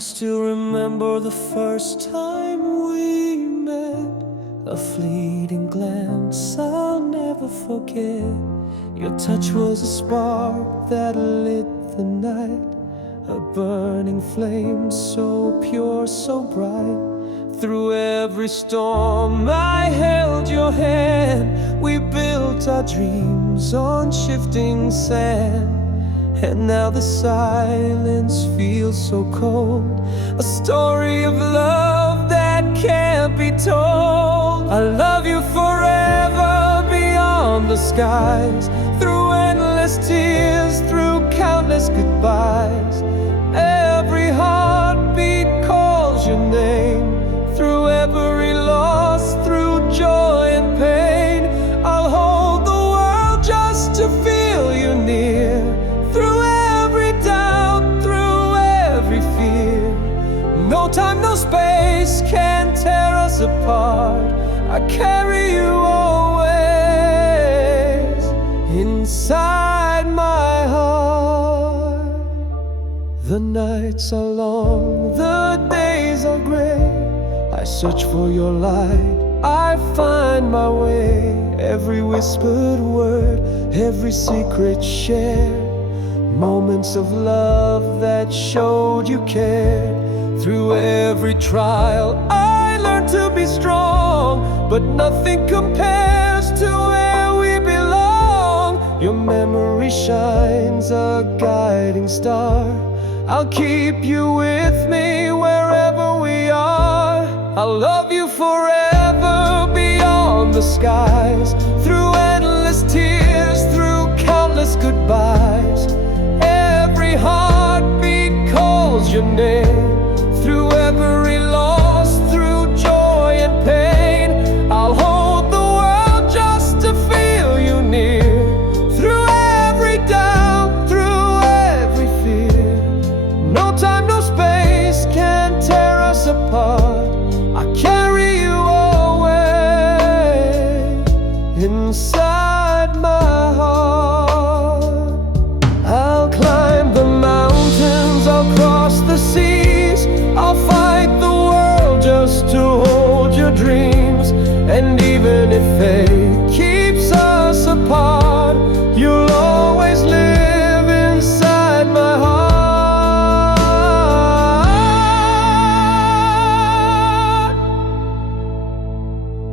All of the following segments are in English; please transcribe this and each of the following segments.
still remember the first time we met, a fleeting glance I'll never forget. Your touch was a spark that lit the night, a burning flame so pure, so bright. Through every storm I held your hand. We built our dreams on shifting sand, and now the silence feels so cold, a story of love that can't be told. I love you forever beyond the skies, through endless tears, through countless goodbyes. Every heartbeat calls your name, through every loss, through joy and pain. I'll hold the world just to feel you near, through every doubt, through every fear. No time, no space can tear us apart. I carry you always inside my heart. The nights are long, the days are gray. I search for your light, I find my way. Every whispered word, every secret shared, moments of love that showed you cared. Through every trial I learned to be strong, but nothing compares to where we belong. Your memory shines a guiding star. I'll keep you with me wherever we are. I'll love you forever beyond the skies, through endless tears, through countless goodbyes. Every heartbeat calls your name, through every loss, through joy and pain. I'll hold the world just to feel you near, through every doubt, through every fear. No time, no space can tear us apart. I carry you always inside my heart. I'll climb the mountains, I'll cross the seas, I'll fight the world just to hold your dreams. And even if fate keeps us apart, you'll always live inside my heart.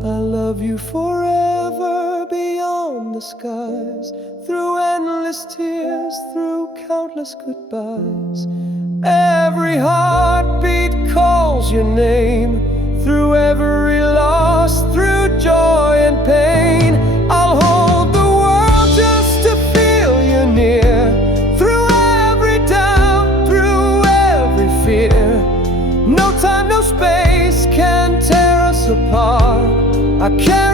I love you forever beyond the skies, through endless tears, through countless goodbyes. Every heartbeat calls your name, through every loss, through joy and pain. I'll hold the world just to feel you near, through every doubt, through every fear. No time, no space can tear us apart. I can't